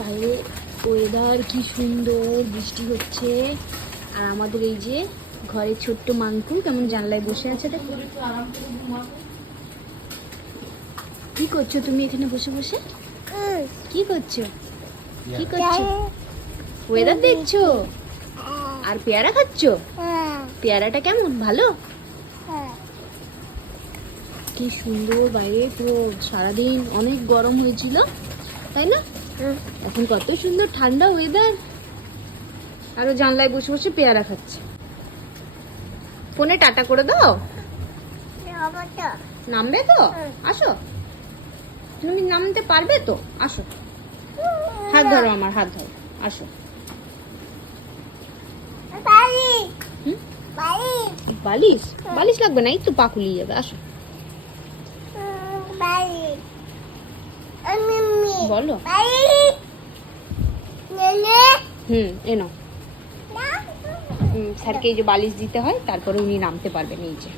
বাইরে ওয়েদার কি সুন্দর, বৃষ্টি হচ্ছে। আর আমাদের এই যে ঘরে ছোট্ট মাংকু কেমন জানলায় বসে আছে দেখো। কি করছো তুমি এখানে বসে বসে? কি করছো? কি করছো? ওয়েদার দেখছো আর পেয়ারা খাচ্ছো? পেয়ারাটা কেমন, ভালো? কি সুন্দর বাইরে, পুরো সারাদিন অনেক গরম হয়েছিল তাই না? এখন কত সুন্দর ঠান্ডা ওয়েদার। আরো জানলায় বসে বসে পেয়ারা খাচ্ছে। ফোনে টাটা করে দাও। নামবে তো? আসো, তুমি নামতে পারবে তো? আসো, হাত ধরো, আমার হাত ধরো, আসো। বালিশ বালিশ লাগবে না, এই তো পা খুলিয়ে যাবে। আসো, বলো। এনো স্যারকে এই যে বালিশ দিতে হয়, তারপরে উনি নামতে পারবেন এই যে।